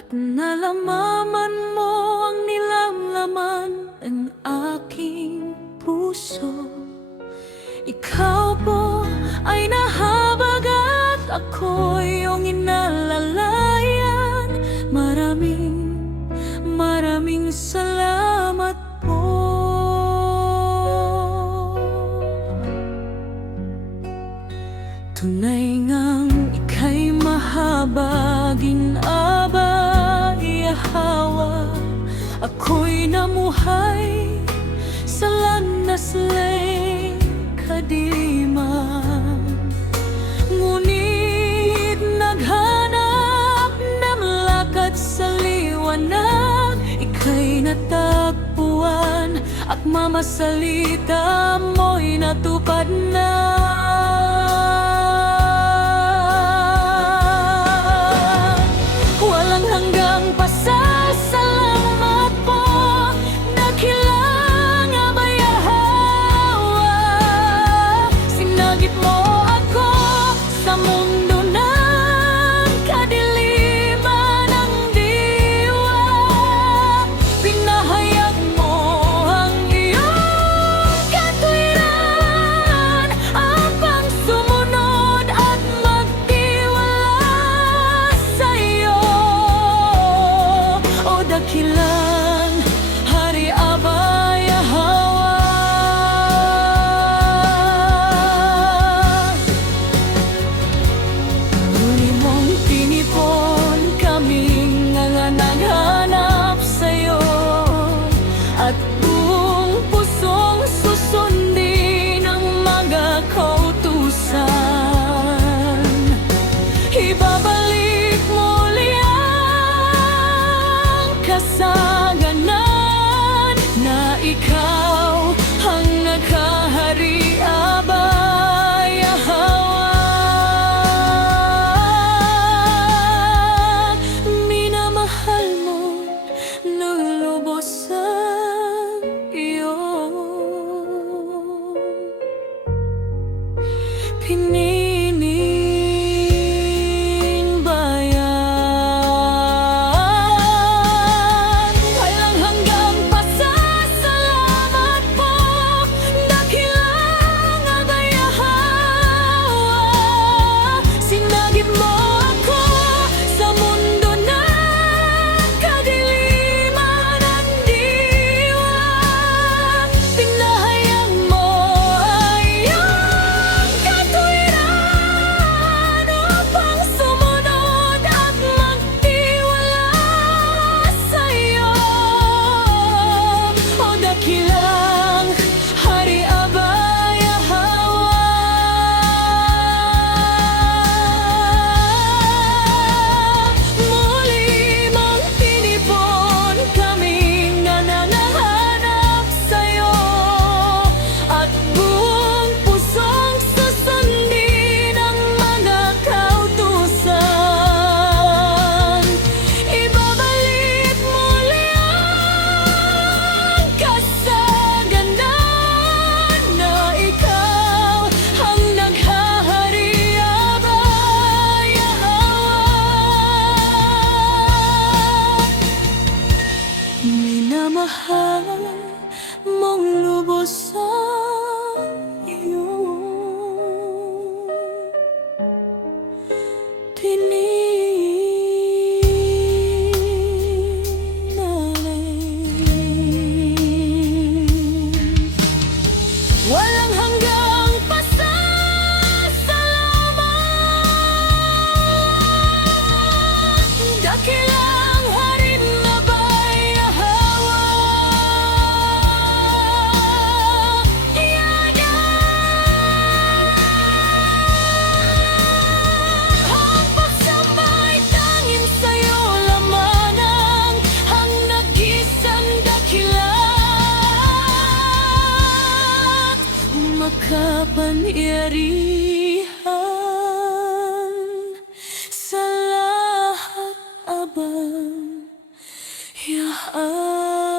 at nalamaman mo ang nilamlaman ng aking puso. Ikaw po ay nahabag at ako'y iyong inalalayan. Maraming salamat po. Tunay ngang ika'y mahabagin aba iyahawa. Ako'y namuhay sa landas lay kadiliman, ngunit naghanap ng lakad sa liwanag. Ika'y natagpuan at mamasalita mo'y natupad na. Walang hanggang pasasalamat po, dakilang abayahawa. Sinagip mo ako sa mundo ng kadiliman ng diwa. Pinahayag mo ang iyong katwiran, upang sumunod at magtiwala sa iyo. O dakilang Hari Aba Yahawa, muli mong tinipon kaming naghanap sa'yo, at buong pusong susundin ang mga kautusan. Ibabalik muli ang kasaganan na ikaw ang naghahari, Aba Yahawa. Minamahal mo lulubos ang iyong pinining bayan. Walang hanggang pasasalamat po, dakilang abayahawa. Sinagip mo ako sa mundo ng kadiliman ng diwa. Pinahayag mo ang iyong katwiran, upang sumunod at magtiwala sa iyo. O dakilang Hari Aba Yahawa, muli mong tinipon kaming nananahanap sa'yo, at buong pusong susundin ang mga kautusan. Ibabalik muli ang kasaganan na ikaw ang naghahari, Aba Yahawa. Minamahal mong lubos ang iyong tiniling. Walang hanggang pasasalamat, dakilang Hari Aba Yahawa. Yada ang pagsambay tanging sa'yo lamanang ang nag-isang dakilat, makapangyarihan sa lahat, Aba Yahawa.